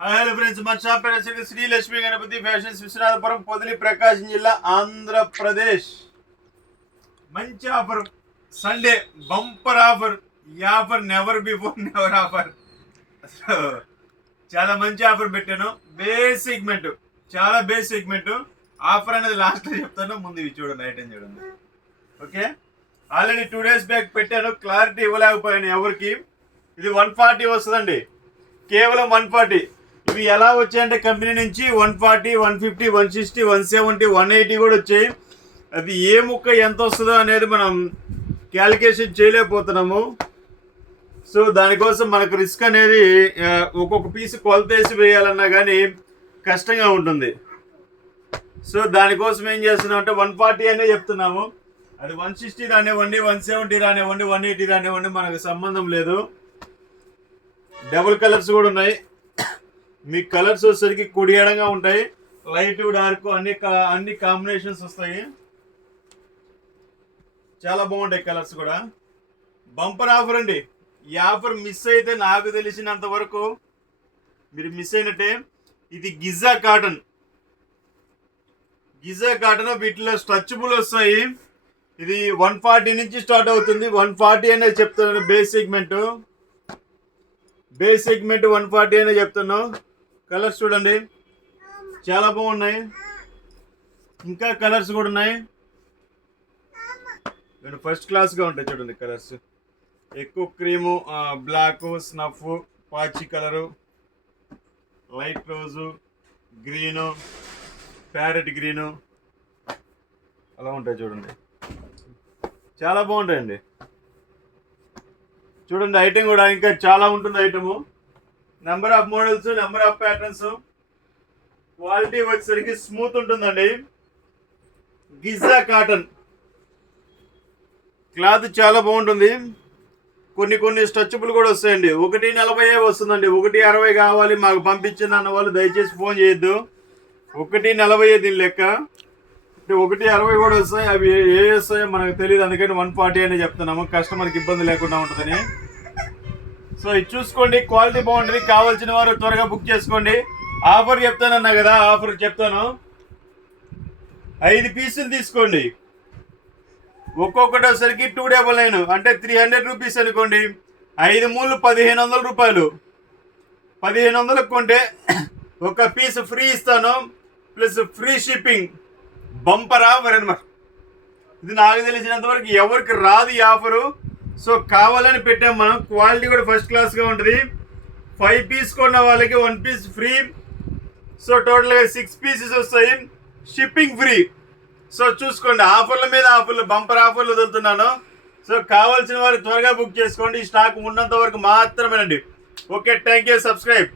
Hello friends, మన shop పేరు Shri Lakshmi Ganapati fashions, Viswanathapuram, Podili, ప్రకాశం జిల్లా, ఆంధ్రప్రదేశ్. మంచి ఆఫర్, సండే బంపర్ ఆఫర్. ఈ offer never before never offer. చాలా మంచి ఆఫర్ పెట్టాను. బేస్ సెగ్మెంట్, చాలా బేస్ సెగ్మెంట్ ఆఫర్ అనేది లాస్ట్లో చెప్తాను. ముందు ఇవి చూడండి, ఐటమ్ చూడండి. ఓకే, ఆల్రెడీ 2 days బ్యాక్ పెట్టాను, క్లారిటీ ఇవ్వలేకపోయాను ఎవరికి. ఇది 140 వస్తుందండి, కేవలం 140. ఇవి ఎలా వచ్చాయంటే కంపెనీ నుంచి 140, 150, 160, 170, 180 కూడా వచ్చాయి. అది ఏ ముక్క ఎంత వస్తుందో అనేది మనం క్యాలిక్యులేషన్ చేయలేకపోతున్నాము. సో దానికోసం మనకు రిస్క్ అనేది, ఒక్కొక్క పీస్ కొలతేసి వేయాలన్నా కానీ కష్టంగా ఉంటుంది. సో దానికోసం ఏం చేస్తున్నాం అంటే 140 అనే చెప్తున్నాము. అది 160 రానివ్వండి, 170 రానివ్వండి, 180 రానివ్వండి, మనకు సంబంధం లేదు. డబుల్ కలర్స్ కూడా ఉన్నాయి. మీ కలర్స్ వచ్చేసరికి కుడియడంగా ఉంటాయి, లైట్ డార్క్ అన్ని కాంబినేషన్స్ వస్తాయి. చాలా బాగుంటాయి కలర్స్ కూడా. బంపర్ ఆఫర్ అండి. ఈ ఆఫర్ మిస్ అయితే నాకు తెలిసినంత వరకు మీరు మిస్ అయినట్టే. ఇది గిజా కాటన్, వీటిలో స్ట్రెచబుల్ వస్తాయి. ఇది 140 నుంచి స్టార్ట్ అవుతుంది. 140 అనేది చెప్తున్నాను. బేస్ సెగ్మెంట్ 140 అనే చెప్తున్నాను. కలర్స్ చూడండి, చాలా బాగున్నాయి. ఇంకా కలర్స్ కూడా ఉన్నాయి, ఫస్ట్ క్లాస్గా ఉంటాయి. చూడండి కలర్స్, ఎక్కువ క్రీము, బ్లాక్, స్నఫ్, పాచి కలరు, లైట్ రోజు, గ్రీను, ప్యారెట్ గ్రీను, అలా ఉంటాయి. చూడండి, చాలా బాగుంటాయండి. చూడండి ఐటమ్ కూడా ఇంకా చాలా ఉంటుంది. Item number of models, number of patterns. Quality వచ్చేసరికి స్మూత్ ఉంటుందండి. గిజా కాటన్ క్లాత్ చాలా బాగుంటుంది. కొన్ని స్ట్రెచబుల్ కూడా వస్తాయండి. 140 వస్తుందండి. 160 కావాలి మాకు పంపించింది అన్న వాళ్ళు దయచేసి ఫోన్ చేయొద్దు. 140 దీని లెక్క. 160 కూడా వస్తాయి. అవి ఏ వస్తాయో మనకు తెలియదు, అందుకని 140 అని చెప్తున్నాము, కస్టమర్కి ఇబ్బంది లేకుండా ఉంటుందని. సో ఇది చూసుకోండి, క్వాలిటీ బాగుంటుంది. కావాల్సిన వారు త్వరగా బుక్ చేసుకోండి. ఆఫర్ చెప్తానన్నా కదా, ఆఫర్ చెప్తాను. 5 పీసులు తీసుకోండి. ఒక్కొక్కటి వచ్చేసరికి 299, అంటే 300 రూపీస్ అనుకోండి. 5 మూలు 1500 రూపాయలు. 1500 కొంటే ఒక పీస్ ఫ్రీ ఇస్తాను, plus free shipping. Bumper offer అనమాట. ఇది నాకు తెలిసినంత వరకు ఎవరికి రాదు ఈ ఆఫరు. సో కావాలని పెట్టాం మనం. క్వాలిటీ కూడా ఫస్ట్ క్లాస్గా ఉంటుంది. 5 పీస్ కొన్న వాళ్ళకి 1 పీస్ ఫ్రీ. సో టోటల్గా 6 పీసెస్ వస్తాయి, షిప్పింగ్ ఫ్రీ. సో చూసుకోండి, ఆఫర్ల మీద ఆఫర్లు, బంపర్ ఆఫర్లు వదులుతున్నాను. సో కావాల్సిన వారు త్వరగా బుక్ చేసుకోండి. స్టాక్ ఉన్నంత వరకు మాత్రమేనండి. Okay, thank you. సబ్స్క్రైబ్.